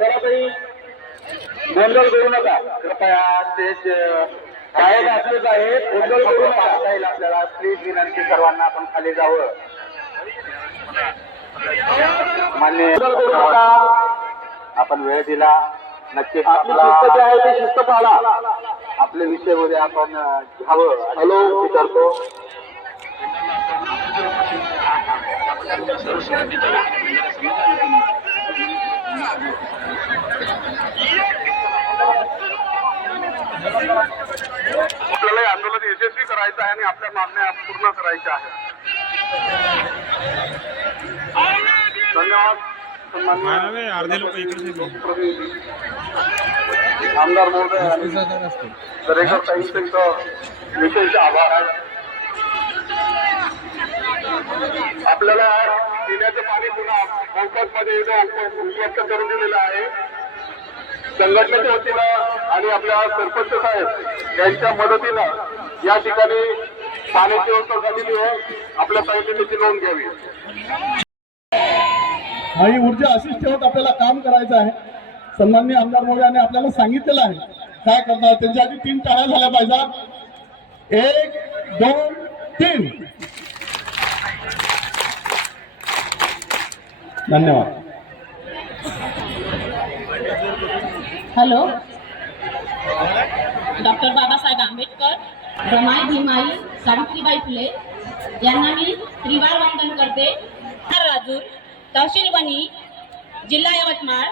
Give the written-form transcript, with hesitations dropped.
चला ताई गोंधळ करू नका कृपया स्टेज गायक असलेच आहे गोंधळ करू नका येईल आपल्याला प्लीज विनंती सर्वांना आपण खाली जावं मान्य करू नका आपण वेळ दिला नक्कीच आपला शिस्त जे आहे ते शिस्त पाळा आपले विषय मध्ये आपण घ्यावं हॅलो करतो आपल्याला हे आंदोलन यशस्वी करायचं आहे आणि आपल्या मागण्या पूर्ण करायच्या आहेत धन्यवाद आमदार महोदय दरेकर ताईंचं विशेष आभार आहे आपल्याला पिण्याचं पाणी पुन्हा मोफतमध्ये उपलब्ध करून दिलेलं आहे संघटनेच्या वतीनं आणि आपल्या सरपंच साहेब यांच्या मदतीनं या ठिकाणी पाण्याची व्यवस्था झालेली आहे आपल्या साहित्य त्याची नोंद घ्यावी आणि ऊर्जा अशीच ठेवत आपल्याला काम करायचं आहे सन्माननीय आमदार महोदयाने आपल्याला सांगितलेलं आहे काय करणार त्यांच्यासाठी 3 टाळ्या झाल्या पाहिजेत 1 2 3 धन्यवाद हॅलो डॉक्टर बाबासाहेब आंबेडकर रमाई भीमाई सावित्रीबाई फुले यांना मी त्रिवार वंदन करते राजूर तहसील वणी जिल्हा यवतमाळ